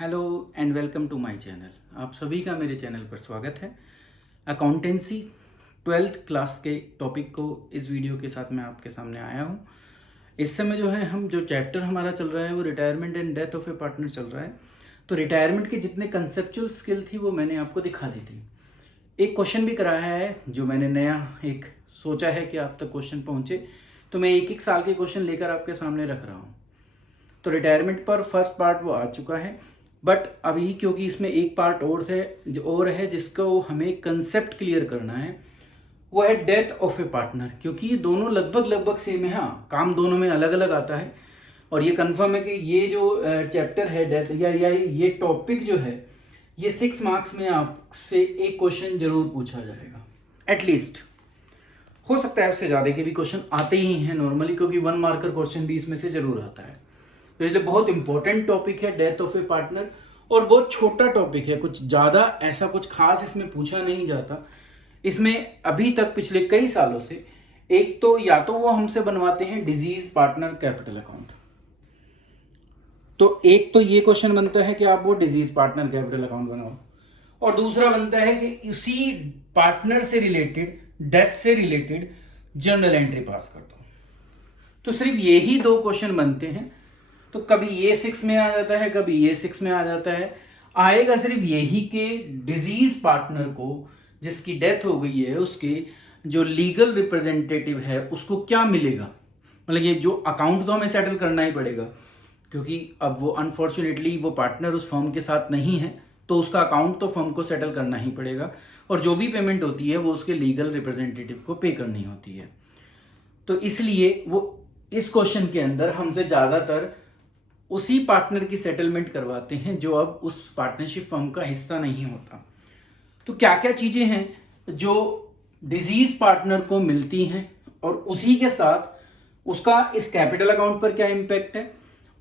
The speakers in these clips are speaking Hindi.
Hello and welcome to my channel. आप सभी का मेरे चैनल पर स्वागत है। अकाउंटेंसी 12th क्लास के टॉपिक को इस वीडियो के साथ मैं आपके सामने आया हूँ। इस समय जो है हम जो चैप्टर हमारा चल रहा है वो retirement and death of A partner चल रहा है। तो रिटायरमेंट के जितने कंसेप्चुअल स्किल थी वो मैंने आपको दिखा दी थी। एक क्वेश्चन भी कराया है जो मैंने नया एक सोचा है कि आप तक क्वेश्चन पहुँचे, तो मैं एक साल के क्वेश्चन लेकर आपके सामने रख रहा हूँ। तो रिटायरमेंट पर फर्स्ट पार्ट वो आ चुका है, बट अभी क्योंकि इसमें एक पार्ट और है जिसको हमें कंसेप्ट क्लियर करना है, वो है डेथ ऑफ ए पार्टनर। क्योंकि ये दोनों लगभग सेम है, हाँ काम दोनों में अलग अलग आता है। और ये कंफर्म है कि ये जो चैप्टर है डेथ या ये टॉपिक जो है ये 6 मार्क्स में आपसे एक क्वेश्चन जरूर पूछा जाएगा एटलीस्ट। हो सकता है उससे ज़्यादा के भी क्वेश्चन आते ही हैं नॉर्मली, क्योंकि 1 मार्कर क्वेश्चन भी इसमें से जरूर आता है। तो इसलिए बहुत इंपॉर्टेंट टॉपिक है डेथ ऑफ ए पार्टनर, और बहुत छोटा टॉपिक है, कुछ ज़्यादा ऐसा कुछ खास इसमें पूछा नहीं जाता। इसमें अभी तक पिछले कई सालों से एक तो या तो वो हमसे बनवाते हैं डिजीज पार्टनर कैपिटल अकाउंट, तो एक तो ये क्वेश्चन बनता है कि आप वो डिजीज पार्टनर कैपिटल अकाउंट बनाओ, और दूसरा बनता है कि उसी पार्टनर से रिलेटेड डेथ से रिलेटेड जर्नल एंट्री पास कर दो। तो सिर्फ यही 2 क्वेश्चन बनते हैं। तो कभी ये 6 में आ जाता है, कभी ये 6 में आ जाता है। आएगा सिर्फ यही कि डिजीज पार्टनर को जिसकी डेथ हो गई है उसके जो लीगल रिप्रेजेंटेटिव है उसको क्या मिलेगा। मतलब ये जो अकाउंट तो हमें सेटल करना ही पड़ेगा, क्योंकि अब वो अनफॉर्चुनेटली वो पार्टनर उस फर्म के साथ नहीं है, तो उसका अकाउंट तो फर्म को सेटल करना ही पड़ेगा, और जो भी पेमेंट होती है वो उसके लीगल रिप्रेजेंटेटिव को पे करनी होती है। तो इसलिए वो इस क्वेश्चन के अंदर हमसे ज़्यादातर उसी पार्टनर की सेटलमेंट करवाते हैं जो अब उस पार्टनरशिप फर्म का हिस्सा नहीं होता। तो क्या क्या चीज़ें हैं जो डिजीज पार्टनर को मिलती हैं, और उसी के साथ उसका इस कैपिटल अकाउंट पर क्या इम्पैक्ट है,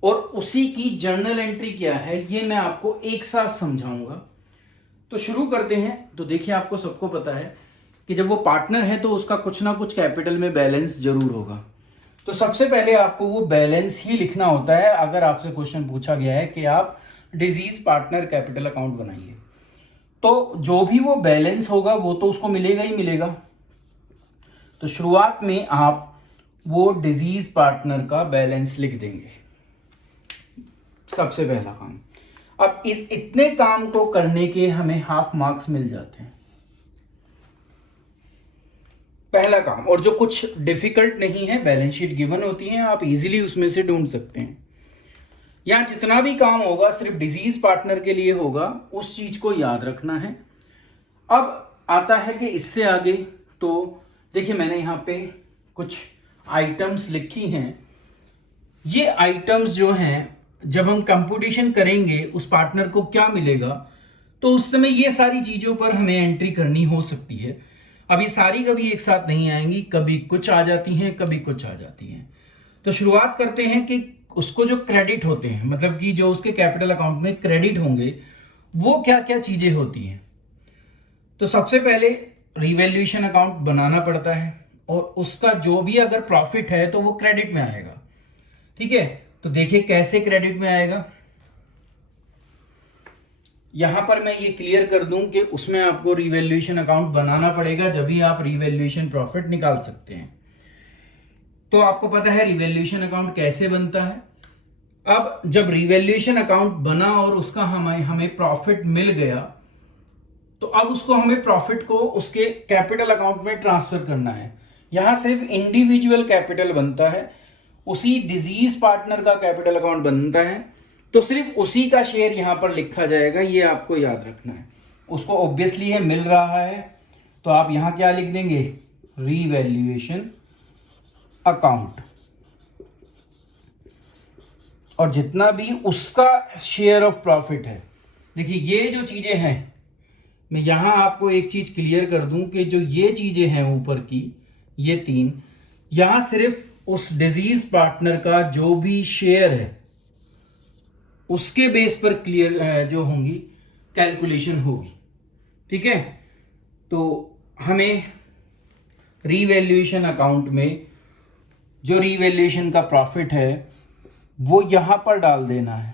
और उसी की जर्नल एंट्री क्या है, ये मैं आपको एक साथ समझाऊंगा। तो शुरू करते हैं। तो देखिए, आपको सबको पता है कि जब वो पार्टनर है तो उसका कुछ ना कुछ कैपिटल में बैलेंस जरूर होगा। तो सबसे पहले आपको वो बैलेंस ही लिखना होता है। अगर आपसे क्वेश्चन पूछा गया है कि आप डिजीज पार्टनर कैपिटल अकाउंट बनाइए, तो जो भी वो बैलेंस होगा वो तो उसको मिलेगा ही मिलेगा। तो शुरुआत में आप वो डिजीज पार्टनर का बैलेंस लिख देंगे, सबसे पहला काम। अब इस इतने काम को करने के हमें हाफ मार्क्स मिल जाते हैं, पहला काम। और जो कुछ डिफिकल्ट नहीं है, बैलेंस शीट गिवन होती है, आप इजीली उसमें से ढूंढ सकते हैं। यहां जितना भी काम होगा सिर्फ डिजीज पार्टनर के लिए होगा, उस चीज को याद रखना है। अब आता है कि इससे आगे, तो देखिए मैंने यहां पे कुछ आइटम्स लिखी हैं। ये आइटम्स जो हैं, जब हम कंप्यूटेशन करेंगे उस पार्टनर को क्या मिलेगा, तो उस समय ये सारी चीजों पर हमें एंट्री करनी हो सकती है। अब ये सारी कभी एक साथ नहीं आएंगी, कभी कुछ आ जाती हैं, कभी कुछ आ जाती हैं। तो शुरुआत करते हैं कि उसको जो क्रेडिट होते हैं, मतलब कि जो उसके कैपिटल अकाउंट में क्रेडिट होंगे, वो क्या क्या चीजें होती हैं। तो सबसे पहले रिवैल्यूएशन अकाउंट बनाना पड़ता है, और उसका जो भी अगर प्रॉफिट है तो वो क्रेडिट में आएगा। ठीक है, तो देखिए कैसे क्रेडिट में आएगा। यहां पर मैं ये क्लियर कर दूं कि उसमें आपको रिवैल्यूएशन अकाउंट बनाना पड़ेगा, जब भी आप रिवैल्यूएशन प्रॉफिट निकाल सकते हैं। तो आपको पता है रिवैल्यूएशन अकाउंट कैसे बनता है। अब जब रिवैल्यूएशन अकाउंट बना और उसका हमें प्रॉफिट मिल गया, तो अब उसको हमें प्रॉफिट को उसके कैपिटल अकाउंट में ट्रांसफर करना है। यहां सिर्फ इंडिविजुअल कैपिटल बनता है, उसी डिजीज पार्टनर का कैपिटल अकाउंट बनता है, तो सिर्फ उसी का शेयर यहां पर लिखा जाएगा, ये आपको याद रखना है। उसको ऑब्वियसली है मिल रहा है, तो आप यहां क्या लिख देंगे, रिवैल्यूएशन अकाउंट, और जितना भी उसका शेयर ऑफ प्रॉफिट है। देखिए ये जो चीजें हैं, मैं यहां आपको एक चीज क्लियर कर दूं कि जो ये चीजें हैं ऊपर की, ये 3, यहां सिर्फ उस डिजीज पार्टनर का जो भी शेयर है उसके बेस पर क्लियर जो होंगी कैलकुलेशन होगी। ठीक है, तो हमें रीवैल्यूएशन अकाउंट में जो रीवैल्यूएशन का प्रॉफिट है वो यहां पर डाल देना है।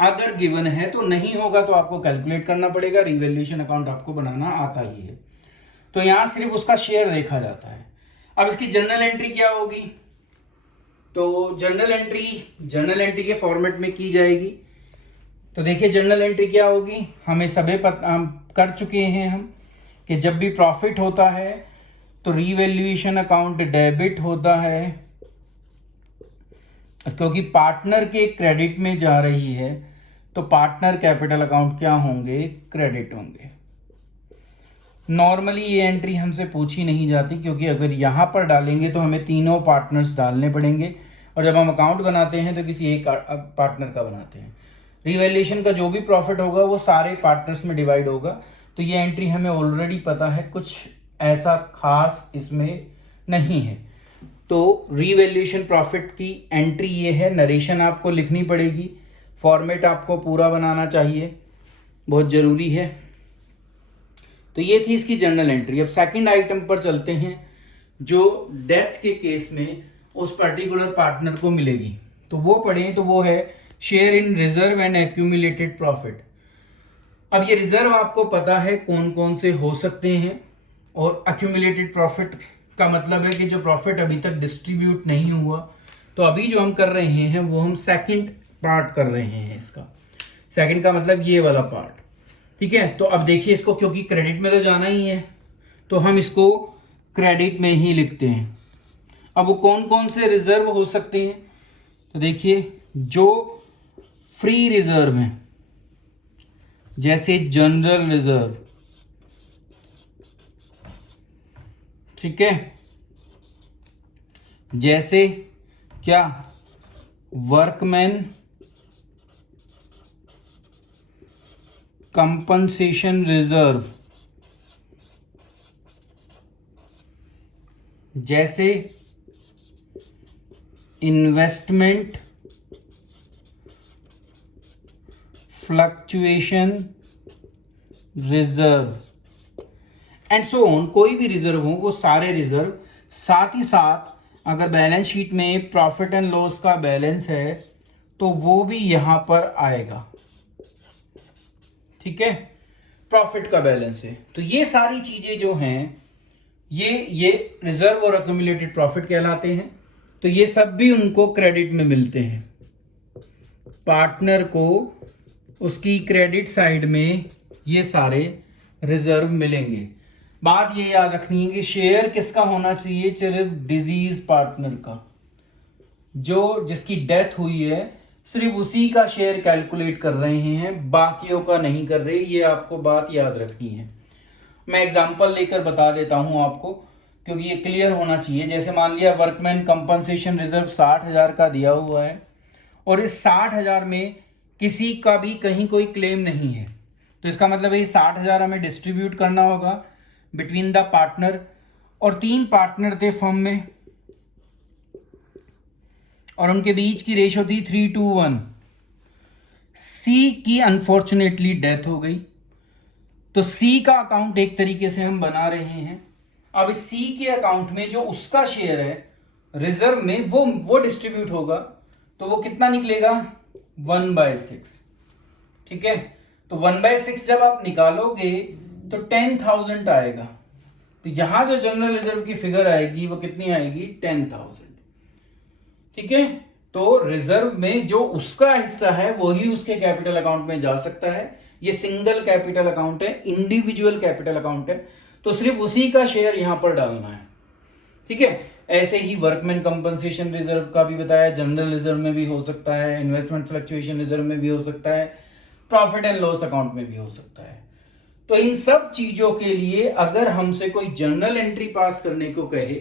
अगर गिवन है तो, नहीं होगा तो आपको कैलकुलेट करना पड़ेगा, रिवैल्यूएशन अकाउंट आपको बनाना आता ही है। तो यहां सिर्फ उसका शेयर देखा जाता है। अब इसकी जर्नल एंट्री क्या होगी? तो जर्नल एंट्री के फॉर्मेट में की जाएगी। तो देखिए जर्नल एंट्री क्या होगी, हमें हम कर चुके हैं हम कि जब भी प्रॉफिट होता है तो रिवैल्यूएशन अकाउंट डेबिट होता है, क्योंकि पार्टनर के क्रेडिट में जा रही है तो पार्टनर कैपिटल अकाउंट क्या होंगे? क्रेडिट होंगे। नॉर्मली ये एंट्री हमसे पूछी नहीं जाती, क्योंकि अगर यहाँ पर डालेंगे तो हमें तीनों पार्टनर्स डालने पड़ेंगे, और जब हम अकाउंट बनाते हैं तो किसी एक पार्टनर का बनाते हैं। रिवैल्यूएशन का जो भी प्रॉफिट होगा वो सारे पार्टनर्स में डिवाइड होगा। तो ये एंट्री हमें ऑलरेडी पता है, कुछ ऐसा खास इसमें नहीं है। तो रिवैल्यूएशन प्रॉफिट की एंट्री ये है। नरेशन आपको लिखनी पड़ेगी, फॉर्मेट आपको पूरा बनाना चाहिए, बहुत ज़रूरी है। तो ये थी इसकी जर्नल एंट्री। अब सेकंड आइटम पर चलते हैं, जो डेथ के केस में उस पर्टिकुलर पार्टनर को मिलेगी। तो वो पढ़ें, तो वो है share in reserve and accumulated profit. अब ये रिजर्व आपको पता है कौन कौन से हो सकते हैं, और एक्यूमुलेटेड प्रॉफिट का मतलब है कि जो प्रॉफिट अभी तक डिस्ट्रीब्यूट नहीं हुआ। तो अभी जो हम कर रहे हैं वो हम सेकंड पार्ट कर रहे हैं इसका। सेकंड का मतलब ये वाला पार्ट, ठीक है। तो अब देखिए इसको, क्योंकि क्रेडिट में तो जाना ही है तो हम इसको क्रेडिट में ही लिखते हैं। अब वो कौन कौन से रिजर्व हो सकते हैं? तो देखिए जो फ्री रिजर्व हैं, जैसे जनरल रिजर्व, ठीक है, जैसे क्या? वर्कमैन कंपनसेशन रिजर्व, जैसे investment fluctuation reserve and so on. कोई भी रिजर्व हो, वो सारे रिजर्व। साथ ही साथ अगर बैलेंस शीट में प्रॉफिट एंड लॉस का बैलेंस है तो वो भी यहां पर आएगा, ठीक है, प्रॉफिट का बैलेंस है। तो ये सारी चीजें जो हैं ये रिजर्व और एक्यूमुलेटेड प्रॉफिट कहलाते हैं। तो ये सब भी उनको क्रेडिट में मिलते हैं। पार्टनर को उसकी क्रेडिट साइड में ये सारे रिजर्व मिलेंगे। बात ये याद रखनी है कि शेयर किसका होना चाहिए? सिर्फ डिजीज पार्टनर का, जो जिसकी डेथ हुई है सिर्फ उसी का शेयर कैलकुलेट कर रहे हैं, बाकियों का नहीं कर रहे। ये आपको बात याद रखनी है। मैं एग्जांपल लेकर बता देता हूं आपको, क्योंकि ये क्लियर होना चाहिए। जैसे मान लिया वर्कमैन कंपनसेशन रिजर्व 60,000 का दिया हुआ है, और इस 60,000 में किसी का भी कहीं कोई क्लेम नहीं है, तो इसका मतलब है 60,000 हमें डिस्ट्रीब्यूट करना होगा बिटवीन द पार्टनर। और 3 पार्टनर थे फर्म में, और उनके बीच की रेशो थी 3:1। सी की अनफॉर्चुनेटली डेथ हो गई, तो सी का अकाउंट एक तरीके से हम बना रहे हैं। अब इस सी के अकाउंट में जो उसका शेयर है रिजर्व में, वो डिस्ट्रीब्यूट होगा, तो वो कितना निकलेगा? 1/6, ठीक है। तो 1/6 जब आप निकालोगे तो 10,000 आएगा। तो यहां जो जनरल रिजर्व की फिगर आएगी वो कितनी आएगी? 10,000, ठीक है। तो रिजर्व में जो उसका हिस्सा है वही उसके कैपिटल अकाउंट में जा सकता है। ये सिंगल कैपिटल अकाउंट है, इंडिविजुअल कैपिटल अकाउंट है, तो सिर्फ उसी का शेयर यहां पर डालना है, ठीक है। ऐसे ही वर्कमैन कंपनसेशन रिजर्व का भी बताया, जनरल रिजर्व में भी हो सकता है, इन्वेस्टमेंट फ्लक्चुएशन रिजर्व में भी हो सकता है, प्रॉफिट एंड लॉस अकाउंट में भी हो सकता है। तो इन सब चीजों के लिए अगर हमसे कोई जर्नल एंट्री पास करने को कहे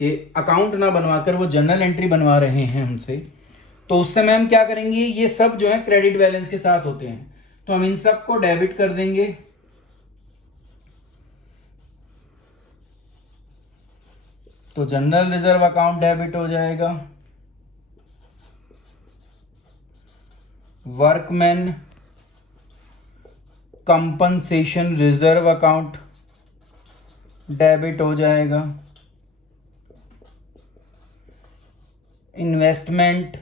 कि अकाउंट ना बनवाकर वो जर्नल एंट्री बनवा रहे हैं हमसे, तो उस समय हम क्या करेंगे? ये सब जो है क्रेडिट बैलेंस के साथ होते हैं, तो हम इन सब को डेबिट कर देंगे। तो जनरल रिजर्व अकाउंट डेबिट हो जाएगा, workman compensation reserve account debit हो जाएगा, इन्वेस्टमेंट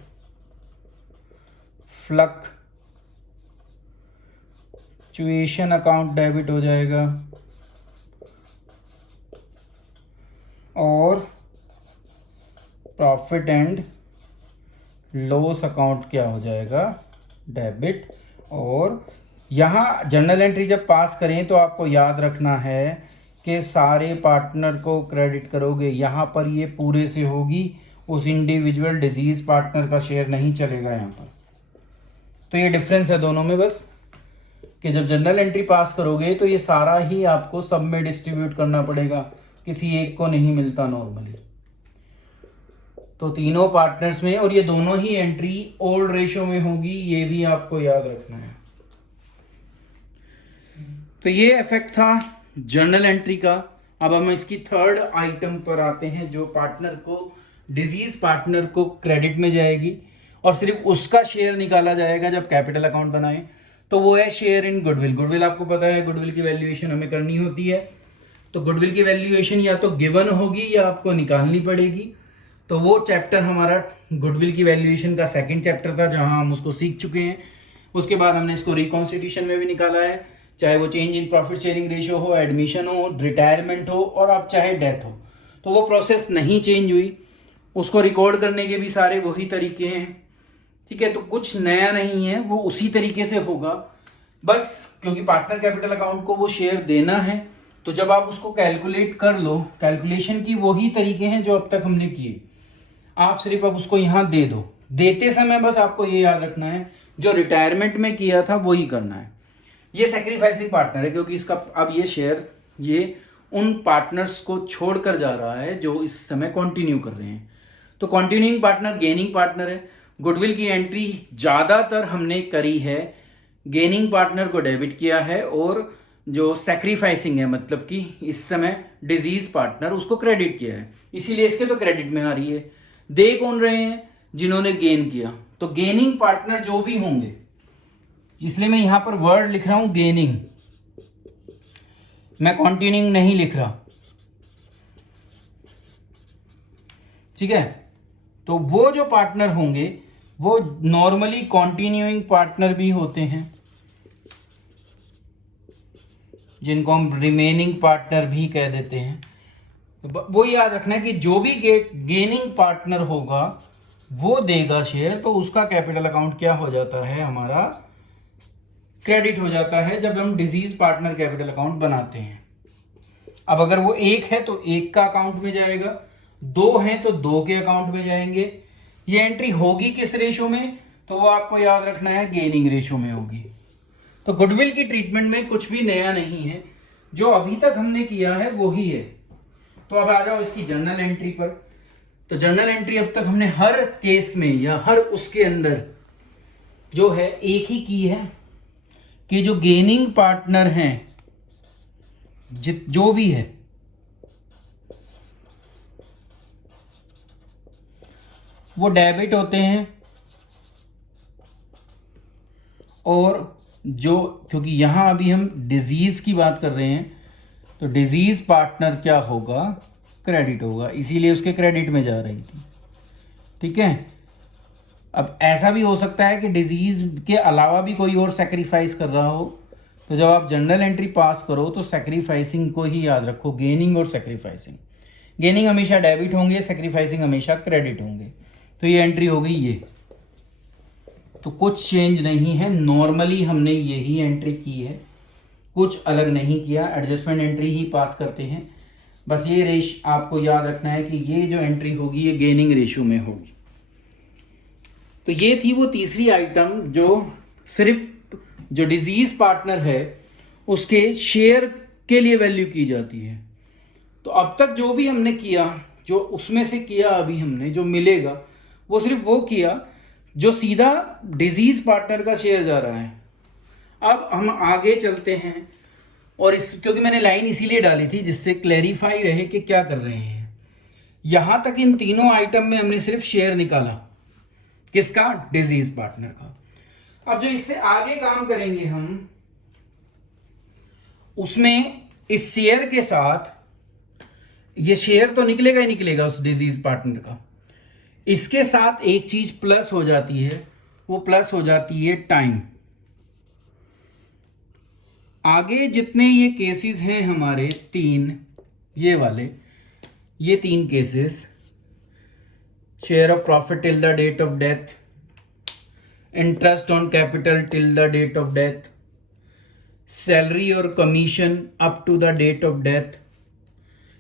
फ्लक्चुएशन अकाउंट डेबिट हो जाएगा और प्रॉफिट एंड लॉस अकाउंट क्या हो जाएगा, डेबिट। और यहाँ जर्नल एंट्री जब पास करें तो आपको याद रखना है कि सारे पार्टनर को क्रेडिट करोगे, यहाँ पर ये पूरे से होगी, उस इंडिविजुअल डिजीज पार्टनर का शेयर नहीं चलेगा यहाँ पर। तो ये डिफरेंस है दोनों में बस, कि जब जर्नल एंट्री पास करोगे तो ये सारा ही आपको सब में डिस्ट्रीब्यूट करना पड़ेगा, किसी एक को नहीं मिलता नॉर्मली। तो तीनों पार्टनर्स में, और ये दोनों ही एंट्री ओल्ड रेशो में होगी, ये भी आपको याद रखना है। तो ये इफेक्ट था जर्नल एंट्री का। अब हम इसकी थर्ड आइटम पर आते हैं, जो पार्टनर को, डिजीज पार्टनर को क्रेडिट में जाएगी और सिर्फ उसका शेयर निकाला जाएगा जब कैपिटल अकाउंट बनाए। तो वो है शेयर इन गुडविल। गुडविल आपको पता है, गुडविल की वैल्यूएशन हमें करनी होती है। तो गुडविल की वैल्यूएशन या तो गिवन होगी या आपको निकालनी पड़ेगी। तो वो चैप्टर हमारा गुडविल की वैल्यूएशन का सेकंड चैप्टर था, जहां हम उसको सीख चुके हैं। उसके बाद हमने इसको रिकॉन्स्टिट्यूशन में भी निकाला है, चाहे वो change in profit sharing ratio हो, एडमिशन हो, रिटायरमेंट हो, और आप चाहे डेथ हो। तो वो प्रोसेस नहीं चेंज हुई, उसको रिकॉर्ड करने के भी सारे वही तरीके हैं, ठीक है। तो कुछ नया नहीं है, वो उसी तरीके से होगा, बस क्योंकि पार्टनर कैपिटल अकाउंट को वो शेयर देना है। तो जब आप उसको कैलकुलेट कर लो, कैलकुलेशन की वही तरीके हैं जो अब तक हमने किए, आप सिर्फ अब उसको यहाँ दे दो। देते समय बस आपको ये याद रखना है, जो रिटायरमेंट में किया था वही करना है। ये सैक्रिफाइसिंग पार्टनर है, क्योंकि इसका अब ये शेयर ये उन पार्टनर्स को छोड़कर जा रहा है जो इस समय कंटिन्यू कर रहे हैं। तो कंटिन्यूइंग पार्टनर गेनिंग पार्टनर है। गुडविल की एंट्री ज़्यादातर हमने करी है, गेनिंग पार्टनर को डेबिट किया है, और जो सैक्रिफाइसिंग है, मतलब कि इस समय डिजीज पार्टनर, उसको क्रेडिट किया है। इसीलिए इसके तो क्रेडिट में आ रही है। दे कौन रहे हैं, जिन्होंने गेन किया। तो गेनिंग पार्टनर जो भी होंगे, इसलिए मैं यहां पर वर्ड लिख रहा हूं गेनिंग, मैं कंटिन्यूइंग नहीं लिख रहा, ठीक है। तो वो जो पार्टनर होंगे वो नॉर्मली कंटिन्यूइंग पार्टनर भी होते हैं, जिनको हम रिमेनिंग पार्टनर भी कह देते हैं। तो वो याद रखना है कि जो भी गेनिंग पार्टनर होगा वो देगा शेयर, तो उसका कैपिटल अकाउंट क्या हो जाता है, हमारा क्रेडिट हो जाता है जब हम डिजीज पार्टनर कैपिटल अकाउंट बनाते हैं। अब अगर वो एक है तो एक का अकाउंट में जाएगा, दो हैं तो दो के अकाउंट में जाएंगे। ये एंट्री होगी किस रेशो में, तो वो आपको याद रखना है गेनिंग रेशो में होगी। तो गुडविल की ट्रीटमेंट में कुछ भी नया नहीं है, जो अभी तक हमने किया है वो ही है। तो अब आ जाओ इसकी जर्नल एंट्री पर। तो जर्नल एंट्री अब तक हमने हर केस में या हर उसके अंदर जो है एक ही की है, कि जो गेनिंग पार्टनर हैं, जो भी है, वो डेबिट होते हैं, और जो, क्योंकि यहां अभी हम डिजीज की बात कर रहे हैं, तो डिजीज पार्टनर क्या होगा, क्रेडिट होगा, इसीलिए उसके क्रेडिट में जा रही थी, ठीक है। अब ऐसा भी हो सकता है कि डिजीज के अलावा भी कोई और सैक्रिफाइस कर रहा हो, तो जब आप जर्नल एंट्री पास करो तो सैक्रिफाइसिंग को ही याद रखो, गेनिंग और सैक्रिफाइसिंग। गेनिंग हमेशा डेबिट होंगे, सैक्रिफाइसिंग हमेशा क्रेडिट होंगे। तो ये एंट्री हो गई ये, तो कुछ चेंज नहीं है, नॉर्मली हमने यही एंट्री की है, कुछ अलग नहीं किया। एडजस्टमेंट एंट्री ही पास करते हैं, बस ये रेश आपको याद रखना है कि ये जो एंट्री होगी ये गेनिंग रेशियो में होगी। तो ये थी वो तीसरी आइटम, जो सिर्फ जो डिजीज पार्टनर है उसके शेयर के लिए वैल्यू की जाती है। तो अब तक जो भी हमने किया, जो उसमें से किया अभी हमने, जो मिलेगा वो सिर्फ वो किया जो सीधा डिजीज पार्टनर का शेयर जा रहा है। अब हम आगे चलते हैं, और क्योंकि मैंने लाइन इसीलिए डाली थी जिससे क्लैरिफाई रहे कि क्या कर रहे हैं। यहां तक इन तीनों आइटम में हमने सिर्फ शेयर निकाला, किसका, डिजीज पार्टनर का। अब जो इससे आगे काम करेंगे हम, उसमें इस शेयर के साथ ये शेयर तो निकलेगा ही निकलेगा उस डिजीज पार्टनर का, इसके साथ एक चीज प्लस हो जाती है, वो प्लस हो जाती है टाइम। आगे जितने ये केसेस हैं हमारे तीन, ये वाले, ये तीन cases, share of profit till the date of death, interest on capital till the date of death, salary और commission up to the date of death,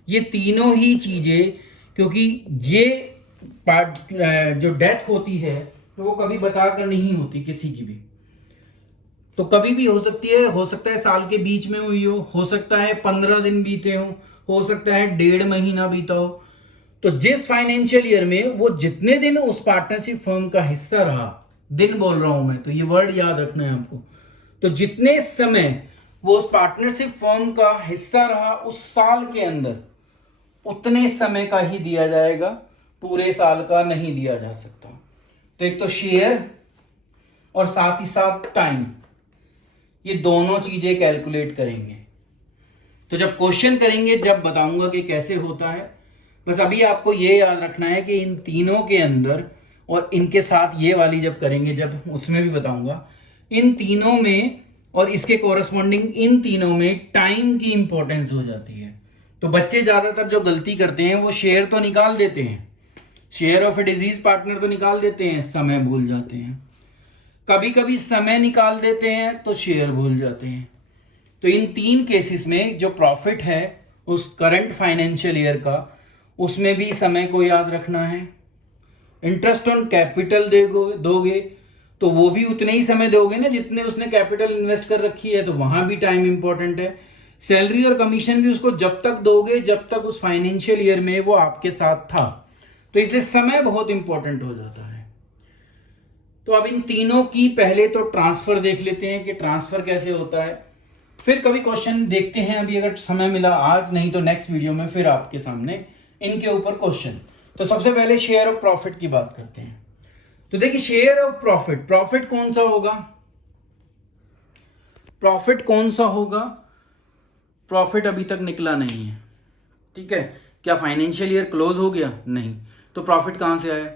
ये तीनों ही चीजें, क्योंकि ये पार्ट जो डेथ होती है तो वो कभी बताकर नहीं होती किसी की भी, तो कभी भी हो सकती है, हो सकता है साल के बीच में हुई हो सकता है 15 दिन बीते हो सकता है 1.5 महीना बीता हो। तो जिस फाइनेंशियल ईयर में वो जितने दिन उस पार्टनरशिप फर्म का हिस्सा रहा, दिन बोल रहा हूं मैं, तो ये वर्ड याद रखना है आपको, तो जितने समय वो उस पार्टनरशिप फर्म का हिस्सा रहा उस साल के अंदर, उतने समय का ही दिया जाएगा, पूरे साल का नहीं दिया जा सकता। तो एक तो शेयर और साथ ही साथ टाइम, ये दोनों चीजें कैलकुलेट करेंगे। तो जब क्वेश्चन करेंगे जब बताऊंगा कि कैसे होता है। बस अभी आपको ये याद रखना है कि इन तीनों के अंदर और इनके साथ ये वाली जब करेंगे, जब उसमें भी बताऊंगा, इन तीनों में और इसके कोरस्पॉन्डिंग इन तीनों में टाइम की इंपॉर्टेंस हो जाती है। तो बच्चे ज्यादातर जो गलती करते हैं वो शेयर तो निकाल देते हैं, share of a disease partner तो निकाल देते हैं, समय भूल जाते हैं। कभी कभी समय निकाल देते हैं तो शेयर भूल जाते हैं। तो इन तीन केसेस में जो प्रॉफिट है उस करंट फाइनेंशियल ईयर का, उसमें भी समय को याद रखना है। इंटरेस्ट ऑन कैपिटल दोगे तो वो भी उतने ही समय दोगे ना जितने उसने कैपिटल इन्वेस्ट कर रखी है, तो वहां भी टाइम इंपॉर्टेंट है। सैलरी और कमीशन भी उसको जब तक दोगे जब तक उस फाइनेंशियल ईयर में वो आपके साथ था, तो इसलिए समय बहुत इंपॉर्टेंट हो जाता है। तो अब इन तीनों की पहले तो ट्रांसफर देख लेते हैं कि ट्रांसफर कैसे होता है, फिर कभी क्वेश्चन देखते हैं, अभी अगर समय मिला आज, नहीं तो नेक्स्ट वीडियो में फिर आपके सामने इनके ऊपर क्वेश्चन। तो सबसे पहले शेयर ऑफ प्रॉफिट की बात करते हैं। तो देखिए शेयर ऑफ प्रॉफिट, प्रॉफिट कौन सा होगा, प्रॉफिट कौन सा होगा, प्रॉफिट अभी तक निकला नहीं है, ठीक है। क्या फाइनेंशियल ईयर क्लोज हो गया? नहीं। तो प्रॉफिट कहां से आया?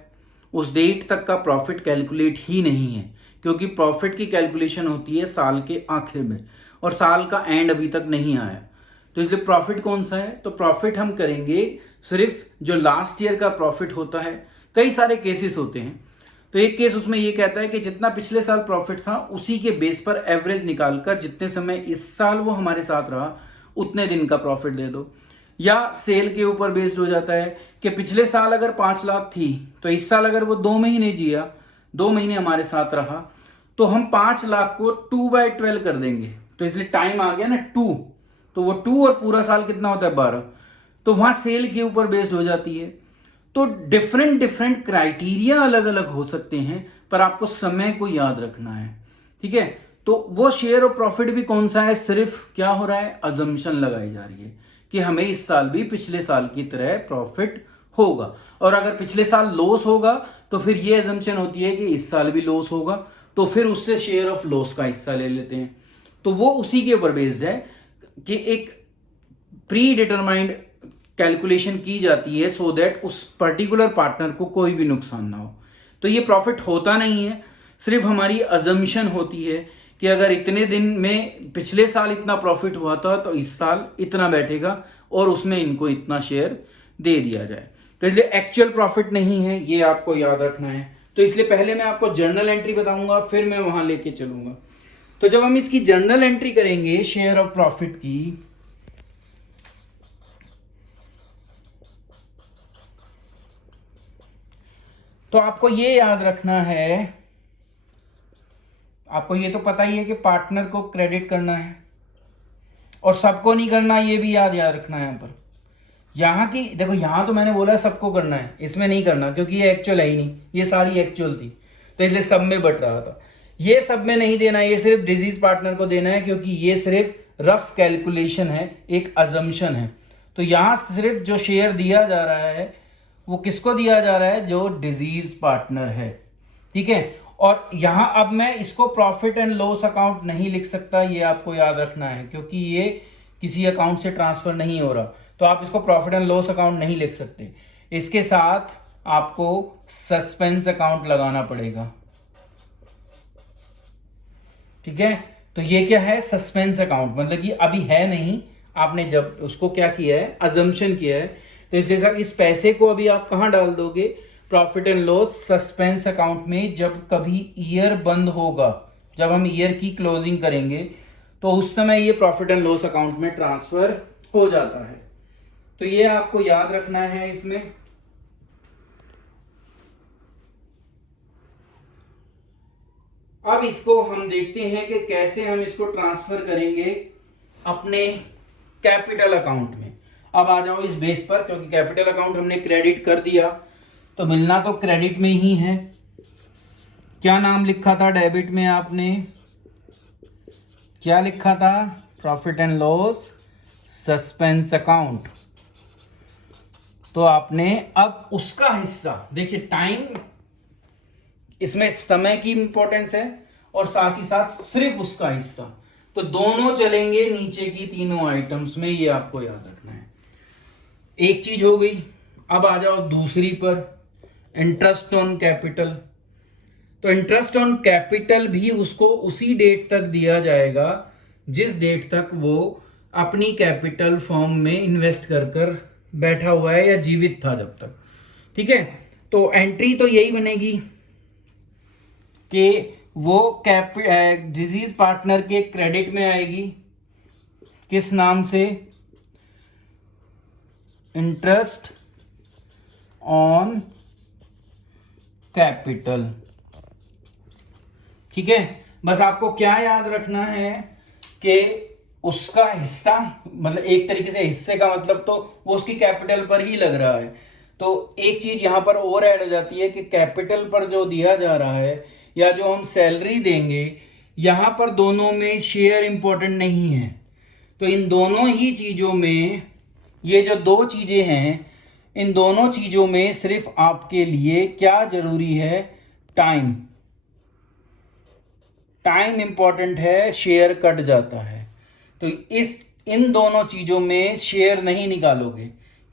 उस डेट तक का प्रॉफिट कैलकुलेट ही नहीं है, क्योंकि प्रॉफिट की कैलकुलेशन होती है साल के आखिर में और साल का एंड अभी तक नहीं आया। तो इसलिए प्रॉफिट कौन सा है? तो प्रॉफिट हम करेंगे सिर्फ जो लास्ट ईयर का प्रॉफिट होता है। कई सारे केसेस होते हैं, तो एक केस उसमें ये कहता है कि जितना पिछले साल प्रॉफिट था उसी के बेस पर एवरेज निकालकर जितने समय इस साल वो हमारे साथ रहा उतने दिन का प्रॉफिट दे दो। या सेल के ऊपर बेस्ड हो जाता है कि पिछले साल अगर 5 लाख थी तो इस साल अगर वो 2 महीने जिया, 2 महीने हमारे साथ रहा, तो हम 5 लाख को 2/12 कर देंगे। तो इसलिए टाइम आ गया ना 2, तो वो 2 और पूरा साल कितना होता है 12, तो वहां सेल के ऊपर बेस्ड हो जाती है। तो डिफरेंट क्राइटेरिया अलग अलग हो सकते हैं, पर आपको समय को याद रखना है, ठीक है। तो वो शेयर ऑफ प्रॉफिट भी कौन सा है? सिर्फ क्या हो रहा है, अजम्पशन लगाई जा रही है कि हमें इस साल भी पिछले साल की तरह प्रॉफिट होगा, और अगर पिछले साल लॉस होगा तो फिर ये अजम्पशन होती है कि इस साल भी लॉस होगा, तो फिर उससे शेयर ऑफ लॉस का हिस्सा ले लेते हैं। तो वो उसी के ऊपर बेस्ड है कि एक प्री डिटरमाइंड कैलकुलेशन की जाती है सो दैट उस पर्टिकुलर पार्टनर को कोई भी नुकसान ना हो। तो ये प्रॉफिट होता नहीं है, सिर्फ हमारी अजम्पशन होती है कि अगर इतने दिन में पिछले साल इतना प्रॉफिट हुआ था तो इस साल इतना बैठेगा और उसमें इनको इतना शेयर दे दिया जाए। तो इसलिए एक्चुअल प्रॉफिट नहीं है, ये आपको याद रखना है। तो इसलिए पहले मैं आपको जर्नल एंट्री बताऊंगा, फिर मैं वहां लेके चलूंगा। तो जब हम इसकी जर्नल एंट्री करेंगे शेयर ऑफ प्रॉफिट की, तो आपको ये याद रखना है, आपको ये तो पता ही है कि पार्टनर को क्रेडिट करना है और सबको नहीं करना, ये भी याद रखना है। यहाँ पर यहाँ की देखो, यहाँ तो मैंने बोला सबको करना है, इसमें नहीं करना क्योंकि ये एक्चुअल है ही नहीं, ये सारी एक्चुअल थी, तो इसलिए सब में बट रहा था। ये सब में नहीं देना है, ये सिर्फ डिजीज पार्टनर को देना है, क्योंकि ये सिर्फ रफ कैलकुलेशन है, एक अजम्पशन है। तो यहाँ सिर्फ जो शेयर दिया जा रहा है वो किसको दिया जा रहा है? जो डिजीज पार्टनर है, ठीक है। और यहां अब मैं इसको प्रॉफिट एंड लॉस अकाउंट नहीं लिख सकता, ये आपको याद रखना है, क्योंकि ये किसी अकाउंट से ट्रांसफर नहीं हो रहा, तो आप इसको प्रॉफिट एंड लॉस अकाउंट नहीं लिख सकते। इसके साथ आपको सस्पेंस अकाउंट लगाना पड़ेगा, ठीक है। तो ये क्या है, सस्पेंस अकाउंट, मतलब कि अभी है नहीं, आपने जब उसको क्या किया है, अजम्पशन किया है, तो इसलिए इस पैसे को अभी आप कहाँ डाल दोगे, profit and loss suspense account में। जब कभी ईयर बंद होगा, जब हम ईयर की क्लोजिंग करेंगे, तो उस समय ये प्रॉफिट एंड लॉस अकाउंट में ट्रांसफर हो जाता है। तो ये आपको याद रखना है इसमें। अब इसको हम देखते हैं कि कैसे हम इसको ट्रांसफर करेंगे अपने कैपिटल अकाउंट में। अब आ जाओ इस बेस पर, क्योंकि कैपिटल अकाउंट हमने क्रेडिट कर दिया तो मिलना तो क्रेडिट में ही है। क्या नाम लिखा था डेबिट में, आपने क्या लिखा था, profit and loss suspense account. तो आपने अब उसका हिस्सा, देखिए टाइम, इसमें समय की इंपॉर्टेंस है और साथ ही साथ सिर्फ उसका हिस्सा, तो दोनों चलेंगे नीचे की तीनों आइटम्स में, ये आपको याद रखना है। एक चीज हो गई। अब आ जाओ दूसरी पर, इंटरेस्ट ऑन कैपिटल। तो इंटरेस्ट ऑन कैपिटल भी उसको उसी डेट तक दिया जाएगा जिस डेट तक वो अपनी कैपिटल फर्म में इन्वेस्ट कर कर बैठा हुआ है या जीवित था जब तक। ठीक है, तो एंट्री तो यही बनेगी कि वो डिजीज पार्टनर के क्रेडिट में आएगी, किस नाम से, इंटरेस्ट ऑन कैपिटल। ठीक है, बस आपको क्या याद रखना है कि उसका हिस्सा, मतलब एक तरीके से हिस्से का मतलब तो वो उसकी कैपिटल पर ही लग रहा है। तो एक चीज यहां पर और ऐड हो जाती है कि कैपिटल पर जो दिया जा रहा है या जो हम सैलरी देंगे, यहां पर दोनों में शेयर इंपॉर्टेंट नहीं है। तो इन दोनों ही चीजों में, ये जो दो चीजें हैं, इन दोनों चीजों में सिर्फ आपके लिए क्या जरूरी है, टाइम। टाइम इंपॉर्टेंट है, शेयर कट जाता है। तो इन दोनों चीजों में शेयर नहीं निकालोगे,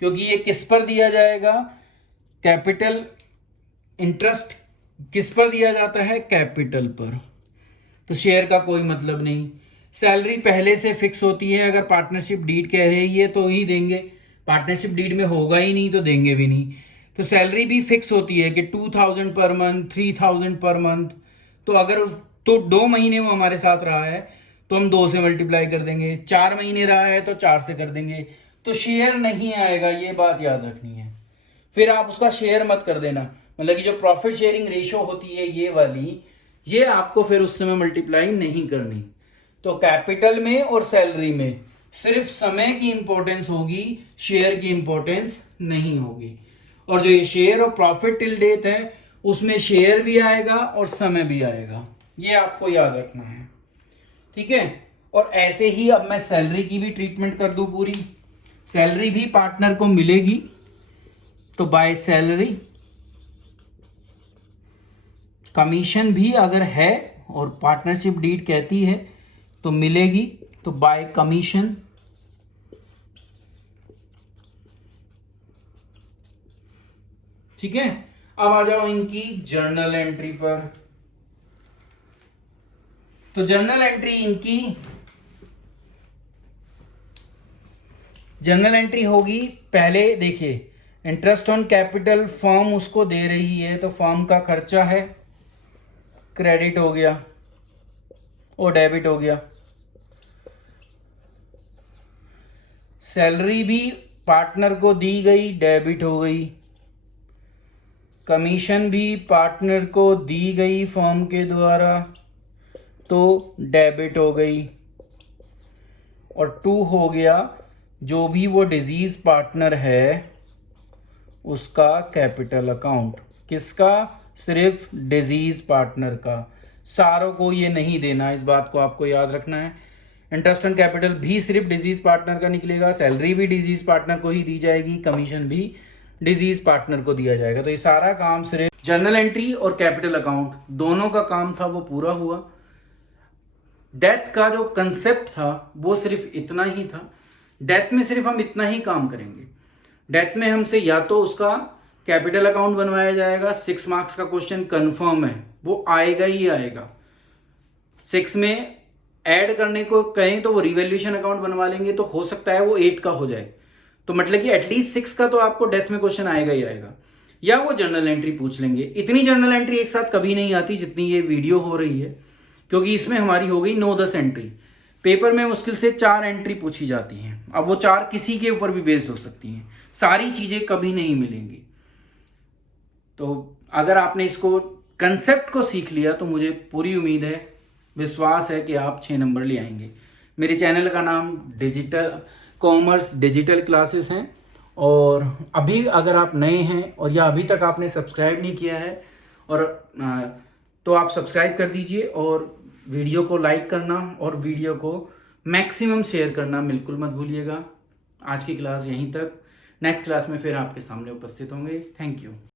क्योंकि ये किस पर दिया जाएगा, कैपिटल, इंटरेस्ट किस पर दिया जाता है, कैपिटल पर। तो शेयर का कोई मतलब नहीं। सैलरी पहले से फिक्स होती है, अगर पार्टनरशिप डीड कह रही है तो ही देंगे, पार्टनरशिप डीड में होगा ही नहीं तो देंगे भी नहीं। तो सैलरी भी फिक्स होती है कि 2000 पर मंथ, 3000 पर मंथ। तो अगर तो 2 महीने वो हमारे साथ रहा है तो हम 2 से मल्टीप्लाई कर देंगे, 4 महीने रहा है तो 4 से कर देंगे, तो शेयर नहीं आएगा, ये बात याद रखनी है। फिर आप उसका शेयर मत कर देना, मतलब कि जो प्रॉफिट शेयरिंग रेशो होती है ये वाली, ये आपको फिर उस समय मल्टीप्लाई नहीं करनी। तो कैपिटल में और सैलरी में सिर्फ समय की इंपॉर्टेंस होगी, शेयर की इंपॉर्टेंस नहीं होगी। और जो ये शेयर और प्रॉफिट टिल डेट है, उसमें शेयर भी आएगा और समय भी आएगा, ये आपको याद रखना है। ठीक है, और ऐसे ही अब मैं सैलरी की भी ट्रीटमेंट कर दूं पूरी। सैलरी भी पार्टनर को मिलेगी, तो बाय सैलरी, कमीशन भी अगर है और पार्टनरशिप डीड कहती है तो मिलेगी, तो बाय कमीशन। ठीक है, अब आ जाओ इनकी जर्नल एंट्री पर। तो जर्नल एंट्री इनकी, जर्नल एंट्री होगी, पहले देखिए इंटरेस्ट ऑन कैपिटल फर्म उसको दे रही है, तो फर्म का खर्चा है, क्रेडिट हो गया और डेबिट हो गया। सैलरी भी पार्टनर को दी गई, डेबिट हो गई। कमीशन भी पार्टनर को दी गई फर्म के द्वारा, तो डेबिट हो गई। और 2 हो गया, जो भी वो डिजीज पार्टनर है उसका कैपिटल अकाउंट। किसका, सिर्फ डिजीज पार्टनर का, सारों को ये नहीं देना, इस बात को आपको याद रखना है। इंटरेस्ट ऑन कैपिटल भी सिर्फ डिजीज पार्टनर का निकलेगा, सैलरी भी डिजीज पार्टनर को ही दी जाएगी, कमीशन भी डिजीज पार्टनर को दिया जाएगा। तो ये सारा काम सिर्फ जर्नल एंट्री और कैपिटल अकाउंट दोनों का काम था, वो पूरा हुआ। डेथ का जो कंसेप्ट था वो सिर्फ इतना ही था। डेथ में सिर्फ हम इतना ही काम करेंगे। डेथ में हमसे या तो उसका कैपिटल अकाउंट बनवाया जाएगा, 6 मार्क्स का क्वेश्चन कंफर्म है, वो आएगा ही आएगा। 6 में ऐड करने को कहें तो वो रिवैल्यूएशन अकाउंट बनवा लेंगे तो हो सकता है वो 8 का हो जाए, तो मतलब कि एटलीस्ट 6 का तो आपको डेथ में क्वेश्चन आएगा ही आएगा, या वो जर्नल एंट्री पूछ लेंगे। इतनी जर्नल एंट्री एक साथ कभी नहीं आती जितनी ये वीडियो हो रही है, क्योंकि इसमें हमारी हो गई 9-10 एंट्री। पेपर में मुश्किल से 4 एंट्री पूछी जाती हैं। अब वो 4 किसी के ऊपर भी बेस्ड हो सकती हैं, सारी चीजें कभी नहीं मिलेंगी। तो अगर आपने इसको कंसेप्ट को सीख लिया तो मुझे पूरी उम्मीद है, विश्वास है कि आप 6 नंबर ले आएंगे। मेरे चैनल का नाम डिजिटल कॉमर्स डिजिटल क्लासेस हैं, और अभी अगर आप नए हैं और या अभी तक आपने सब्सक्राइब नहीं किया है और तो आप सब्सक्राइब कर दीजिए, और वीडियो को लाइक करना और वीडियो को मैक्सिमम शेयर करना बिल्कुल मत भूलिएगा। आज की क्लास यहीं तक, नेक्स्ट क्लास में फिर आपके सामने उपस्थित होंगे। Thank you.